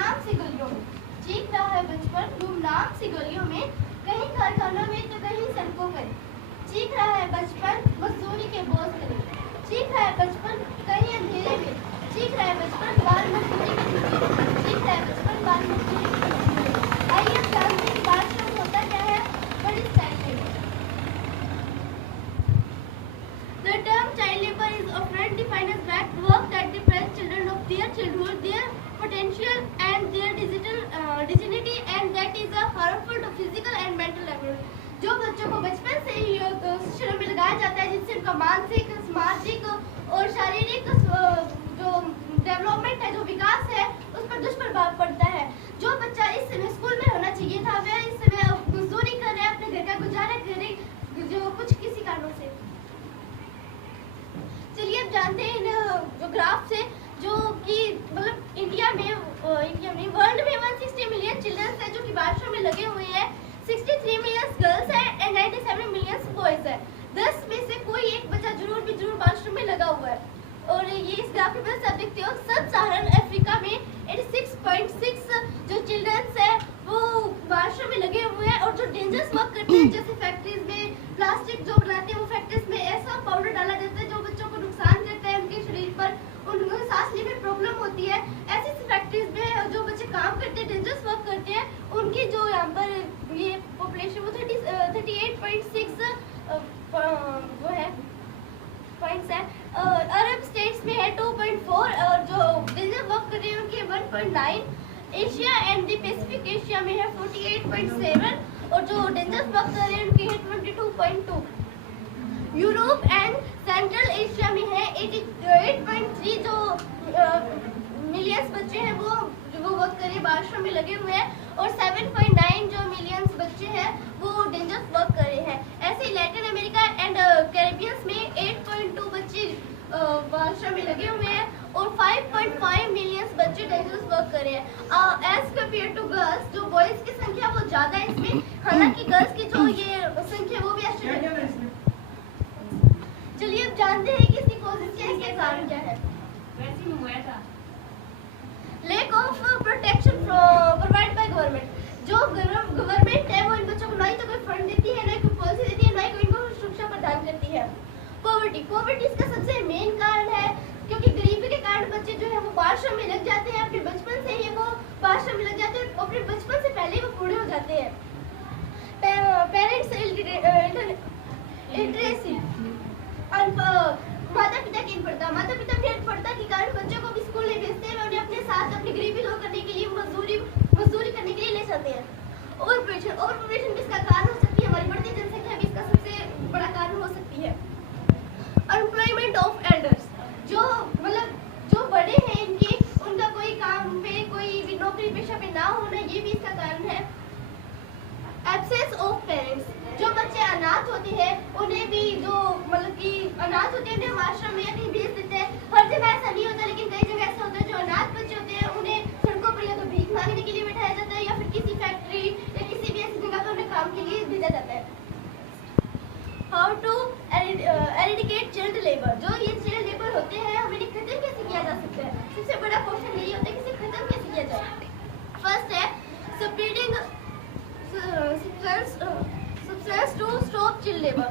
गुमनाम सी गलियों में चीख रहा है बचपन, गुमनाम सी गलियों में, कहीं कारखानों में तो कहीं सड़कों पर। चीख रहा है बचपन, मजदूरी के बोझ तले। चीख रहा है बचपन, कहीं अंधेरे में। चीख रहा है बचपन, बाल मजदूरी के नीचे। चीख रहा है बचपन, बाल मजदूरी के नीचे। आइए अब जानते हैं कि बाल श्रम होता क्या है, बड़ी स्टाइल में। The term child labor is often defined as that work that deprives children of their childhood, their potential and their dignity, and that is harmful to physical and mental development. जो बच्चों को बचपन से ही श्रम में लगाया जाता है, जिससे उनका मानसिक, सामाजिक और शारीरिक जो डेवलपमेंट है, जो विकास है, उस पर दुष्प्रभाव पड़ता है। जो बच्चा इस समय स्कूल में होना चाहिए था, वह इस समय मजदूरी कर रहे, अपने घर का गुजारा कर रहे, जो कुछ किसी कारणों से। चलिए अब जानते हैं इन जो ग्राफ से, जो कि मतलब इंडिया में वर्ल्ड में 160 मिलियन चिल्ड्रंस है जो कि बाल श्रम में लगे हुए हैं। 63 मिलियन गर्ल्स है एंड 97 मिलियन बॉयज है। 10 में से कोई एक बच्चा जरूर बाल श्रम में लगा हुआ है। और ये इस ग्राफ के वजह से आप देखते हो, सब सहारन अफ्रीका में 86.6 जो चिल्ड्रंस है वो बाल श्रम में लगे हुए हैं। और जो डेंजरस वर्क करते हैं, जैसे फैक्ट्रीज में प्लास्टिक जो बनाते हैं, वो फैक्ट्रीज में ऐसा पाउडर डाला जाता है जो बच्चों को नुकसान करता है, उनके शरीर पर, उनको सांस लेने में प्रॉब्लम होती है। ऐसी फैक्ट्रीज में जो बच्चे काम करते हैं, डेंजरस वर्क करते हैं, उनकी जो यहाँ पर ये पॉपुलेशन वो 38.6 वो है पॉइंट्स है। अरब स्टेट्स में है 2.4 और जो डेंजर वर्क कर रहे हैं उनके 1.9। Asia and the Pacific Asia में है 48.7 और जो डेंजरस वर्क कर रहे हैं उनके है 22.2। यूरोप एंड सेंट्रल एशिया में है 88.3 जो मिलियंस बच्चे हैं वो वर्क कर रहे हैं, बाल श्रम में लगे हुए हैं। और 7.9 जो मिलियंस बच्चे हैं वो डेंजरस वर्क कर रहे हैं। ऐसे ही लैटिन अमेरिका एंड कैरेबियंस में 8.2 बच्चे बाल श्रम में लगे हुए हैं और 5.5 मिलियंस बच्चे डेंजरस वर्क कर रहे हैं। एज कम्पेयर टू गर्ल्स, जो बॉयज की संख्या वो ज्यादा है इसमें, हालांकि गर्ल्स की जो ये संख्या वो भी अच्छी। चलिए अब जानते हैं कि इसकी कॉजेस क्या है, इसके कारण क्या है। Lack of protection provide by government. जो गवर्नमेंट है वो इन बच्चों को ना ही तो कोई फंड देती है, ना ही कोई पॉलिसी देती है, ना ही कोई इनको सुरक्षा प्रदान करती है। पॉवर्टी इसका सबसे मेन कारण है, क्योंकि गरीबी के कारण बच्चे जो है वो बाल श्रम में लग जाते हैं। अपने बचपन से ही वो बाल श्रम में लग जाते हैं, अपने बचपन से पहले ही वो बूढ़े हो जाते हैं। पेरेंट्स लिटरेसी, माता पिता की अनपढ़ता के कारण बच्चों को भी स्कूल नहीं भेजते हैं, उन्हें अपने साथ अपनी गरीबी दूर करने के लिए मजदूरी करने के लिए ले जाते हैं। ओवरपॉपुलेशन भी इसका कारण हो सकती है, हमारी बढ़ती जनसंख्या भी इसका सबसे बड़ा कारण हो सकती है। अनएम्प्लॉयमेंट ऑफ एल्डर्स, जो बड़े हैं इनके, उनका कोई काम पे, कोई भी नौकरी पेशा पे ना होना, ये भी इसका कारण है। एब्सेंस ऑफ पेरेंट्स, जो बच्चे अनाथ होते हैं उन्हें भी जो अनाथ होते हैं उन्हें हम आश्रम में या कहीं भेज देते हैं। हर जगह ऐसा नहीं होता, लेकिन कई जगह ऐसा होता है जो अनाथ बच्चे होते हैं उन्हें सड़कों पर या तो भीख मांगने के लिए बिठाया जाता है या फिर किसी फैक्ट्री या किसी भी ऐसी जगह पर उन्हें काम के लिए भेजा जाता है। How to eradicate child labour, जो ये चाइल्ड लेबर होते हैं हमें खत्म कैसे किया जा सकता है। सबसे बड़ा क्वेश्चन यही होता है कि इसे खत्म कैसे किया जाए। फर्स्ट है spreading substance to stop child labor।